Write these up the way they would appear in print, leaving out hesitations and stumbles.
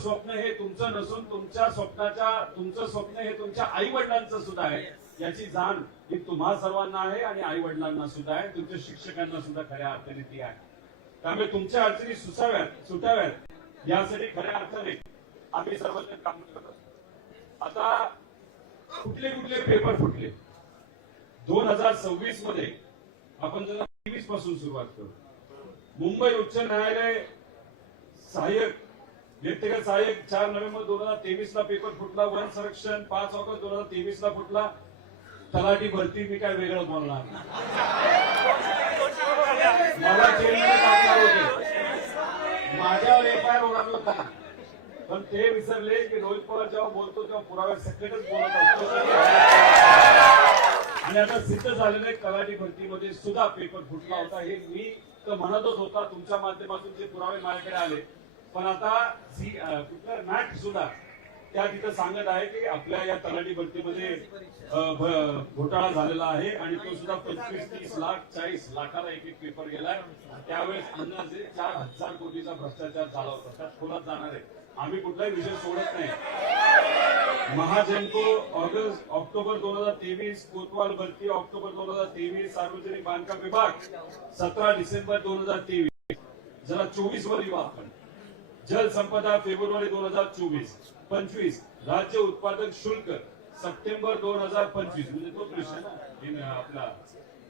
स्वप्न हे तुमचं नसून तुमचं स्वप्न हे तुमच्या आई वडिलांचं सुद्धा आहे, याची जाण ही तुम्हा सर्वांना आहे आणि आई वडिलांना सुद्धा आहे, तुमच्या शिक्षकांना सुद्धा खऱ्या अर्थाने ती आहे. त्यामुळे तुमच्या अडचणी सुटाव्यात यासाठी खऱ्या अर्थाने आम्ही सर्वजण काम करत असतो. आता कुठले पेपर फुटले 2026 मध्ये आपण जर 23 पासून सुरुवात करू. मुंबई उच्च न्यायालय व्यक्तिगत सहाय्यक 4 नोव्हेंबर 2023 ला पेपर फुटला. वन संरक्षण 5 ऑगस्ट 2023 ला फुटला. तलाठी भरती मी काय वेगळं बोलणार नाही. मला जेलमध्ये टाकणार होते, माझ्यावर एफआयआर होणार होता, पण ते विसरले की रोहित पवार जेव्हा बोलतो तेव्हा पुराव्या सकटच बोलत असतो. आणि आता सिद्ध झालेले तलाठी भरतीमध्ये सुद्धा पेपर फुटला होता. हे मी तर म्हणतच होता, तुमच्या माध्यमातून जे पुरावे माझ्याकडे आले. पण आता मॅट सुद्धा त्या तिथं सांगत आहे की आपल्या या तलाठी भरतीमध्ये घोटाळा झालेला आहे आणि तो सुद्धा 25, 30 लाख 40 लाखाला एक पेपर गेलाय. त्यावेळेस अंदाजे 4,000 कोटीचा भ्रष्टाचार झाला होता. त्यात खोलात जाणार आहे. आम्ही कुठलाही विषय सोडत नाही. महाजनको ऑक्टोबर 2023, कोतवाल भरती ऑक्टोबर 2023, सार्वजनिक बांधकाम विभाग 17 डिसेंबर 2023. जरा 24 वर येऊ आपण. जल संपदा फेब्रुवारी 2024. 25 राज्य उत्पादन शुल्क सप्टेंबर 2025. म्हणजे तोच विषय ना आपला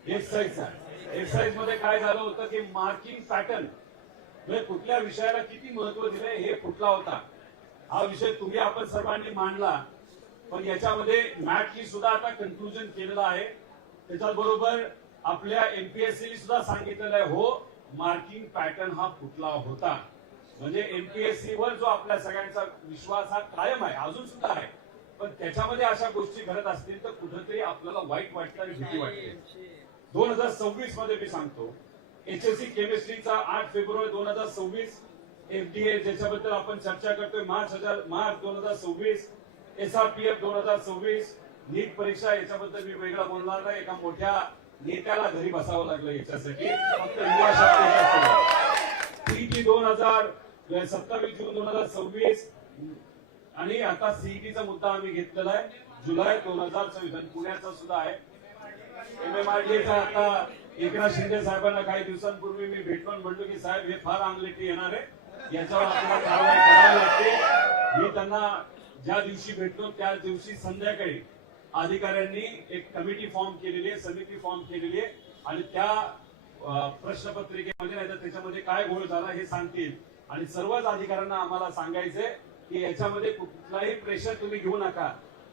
एक्साइज मध्ये काय झालं होतं की मार्किंग पॅटर्न कुठल्या विषयाला किती महत्व दिले हे फुटला होता. हा विषय तुम्ही आपण सर्वांनी मांडला, पण याच्यामध्ये मॅटनी सुद्धा आता कन्क्लुजन केलेलं आहे. त्याच्याबरोबर आपल्या एमपीएससी सुद्धा सांगितलेलं आहे, हो मार्किंग पॅटर्न हा फुटला होता. म्हणजे एमपीएससी वर जो आपल्या सगळ्यांचा विश्वास हा कायम आहे, अजून सुद्धा आहे. पण त्याच्यामध्ये अशा गोष्टी घडत असतील तर कुठेतरी आपल्याला वाईट वाटतं आणि भीती वाटते. 2026 मध्ये मी सांगतो, एचएससी केमिस्ट्रीचा 8 फेब्रुवारी 2026, एफडीए ज्याच्याबद्दल आपण चर्चा करतोय मार्च 2026, एसआरपीएफ 2026, नीट परीक्षा याच्याबद्दल मी वेगळा बोलणार नाही. एका मोठ्या नेत्याला घरी बसावं लागलं याच्यासाठी, फक्त युवा शक्ती. सीईटी 27 जून 2026 आणि आता सीईटीचा मुद्दा आम्ही घेतलेला आहे जुलै 2026. पुण्याचा सुद्धा आहे. एमएमआरडीएचा आता एकनाथ शिंदे साहेबांना काही दिवसांपूर्वी मी भेटून म्हणलो की साहेब हे फार अंगलटी येणार आहे, याच्यावर आपल्याला कारवाई करावी लागते. मी त्यांना ज्या दिवशी भेटलो त्या दिवशी संध्याकाळी अधिकाऱ्यांनी एक कमिटी फॉर्म केलेली आहे, समिती फॉर्म केलेली आहे आणि त्या प्रश्नपत्रिकेमध्ये नाही तर त्याच्यामध्ये काय घोळ झाला हे सांगतील. आणि सर्वच अधिकाऱ्यांना आम्हाला सांगायचंय की याच्यामध्ये कुठलाही प्रेशर तुम्ही घेऊ नका,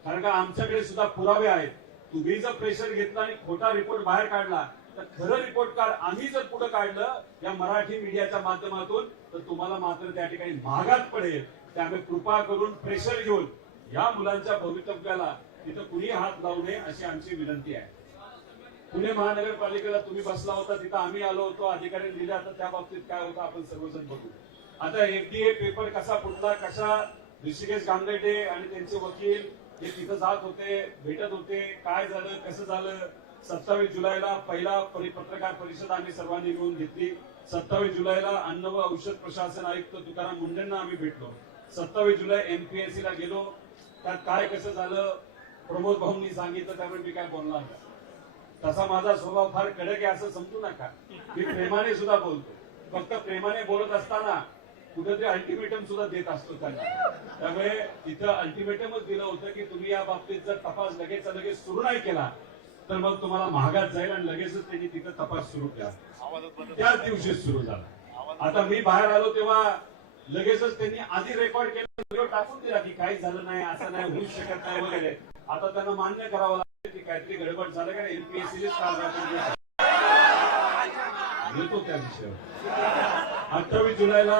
कारण का आमच्याकडे सुद्धा पुरावे आहेत. तुम्ही जर प्रेशर घेतला आणि खोटा रिपोर्ट बाहेर काढला तर खरं रिपोर्ट कार्ड आम्ही जर पुढे काढलं या मराठी मीडियाच्या माध्यमातून तर तुम्हाला मात्र त्या ठिकाणी महागात पडेल. त्यामुळे कृपा करून प्रेशर घेऊन या मुलांच्या भवितव्याला तिथं कुणी हात लावू नये अशी आमची विनंती आहे. पुणे महानगरपालिकेला तुम्ही बसला होता, तिथं आम्ही आलो होतो, अधिकाऱ्यांनी दिले. आता त्या बाबतीत काय होतं आपण सर्वजण बघू. आता एफडीए पेपर कसा फुटला, कशा ऋषिकेश गांगर्डे आणि त्यांचे वकील हे तिथं जात होते, भेटत होते, काय झालं कसं झालं. 27 जुलैला पहिला पत्रकार परिषद आम्ही सर्वांनी मिळून घेतली. 27 जुलैला अन्न व औषध प्रशासन आयुक्त तुकाराम मुंडेंना आम्ही भेटलो. 27 जुलै एमपीएससी ला गेलो. त्यात काय कसं झालं प्रमोद भाऊंनी सांगितलं, त्यामुळे मी काय बोलणार नाही. तसा माझा स्वभाव फार कडक आहे असं समजू नका. मी प्रेमाने सुद्धा बोलतो, फक्त प्रेमाने बोलत असताना कुठेतरी अल्टिमेटम सुद्धा देत असतो त्यांना. त्यामुळे तिथं अल्टिमेटमच दिलं होतं की तुम्ही या बाबतीत जर तपास लगेच सुरू नाही केला तर मग तुम्हाला महागात जाईल आणि लगेचच त्यांनी तिथं तपास सुरू केला. त्याच दिवशी सुरू झाला. आता मी बाहेर आलो तेव्हा लगेचच त्यांनी आधी रेकॉर्ड केलं, टाकून दिला की काही झालं नाही, असं नाही होऊ शकत नाही वगैरे. आता त्यांना मान्य करावं लागतं की काहीतरी गडबड झालं का एमपीएससीनेच काल रात्री घेतो त्या विषयावर. 28 जुलैला